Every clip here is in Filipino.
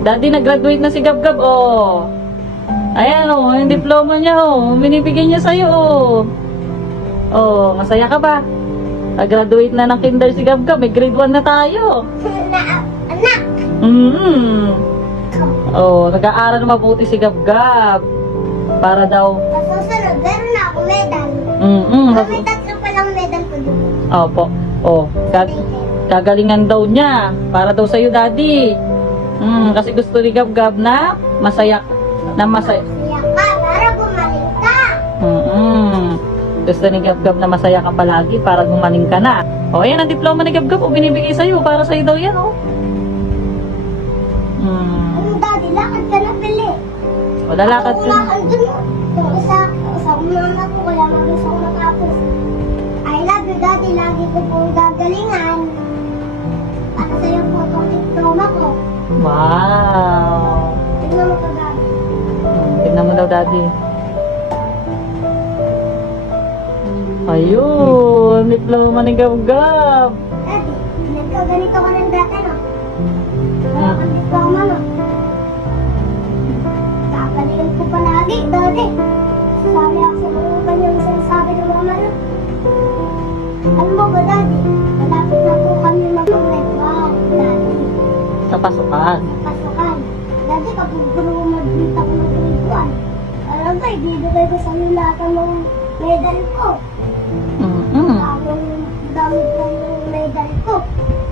Daddy, nag-graduate na si Gab-Gab, oh. Ayan, oh, yung diploma niya, oh. Binibigay niya sa'yo, oh. Oh, masaya ka ba? Nag-graduate na ng kinder si Gab-Gab. May grade 1 na tayo. Anak! Oh, nag-aaral mabuti si Gab-Gab. Para daw... Sa susunod, meron na ako medal. May tatlo palang medal ko doon. Opo. Oh, kagalingan daw niya. Para daw sa'yo, Daddy. Kasi gusto ni Gab-Gab na masaya. Masaya ka, para gumaling ka. Gusto ni Gab-Gab na masaya ka palagi para gumaling ka na. O, ayan ang diploma ni Gab-Gab. O, binibigay sa'yo. Para sa'yo daw yan, o. Daddy, lakad ka na pili. O, lalakad ka na. Unahan dun, yung isa umama ko, kaya mag-isa ko matapos. I love you, Daddy. Lagi ko pong gagalingan. Para sa'yo po itong diploma ko. Wow. Tingnan mo ko, Daddy. Tignan mo daw, Daddy. Ayun, diploma ni Gab-Gab. Daddy, nagkaganito ka ng dati, no? Wala kang diploma, no? Kagalingan ko palagi, Daddy. Sabi ako sa mga kanyang sinasabi ng mama, no? Alam mo ba, Daddy? Malapit na po kami mag-grade 1, Daddy. Sa pasukan. Pasukan. Daddy, kapag mag-grade ako ng grade 1, alam ba, ibibigay ko sa iyo lahat ng medal ko. Dami pong medal ko.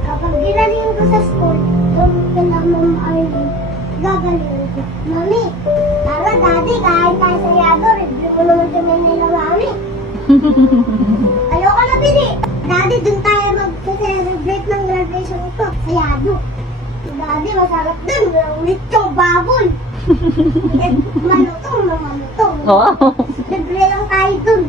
Kapag ginaling ko sa school, doon ko na Ma'am Arlene, gagaling ko. Mami, tara Daddy, kain tayo sa Yado. Review ko naman kami nila, Mami. Ayoko na, Bili. Daddy, doon tayo mag-celebrate ng graduation ko sa Yado. Daddy, masarap doon. Walang lito, baboy. Malutong na malutong. Wow. Libre lang tayo doon.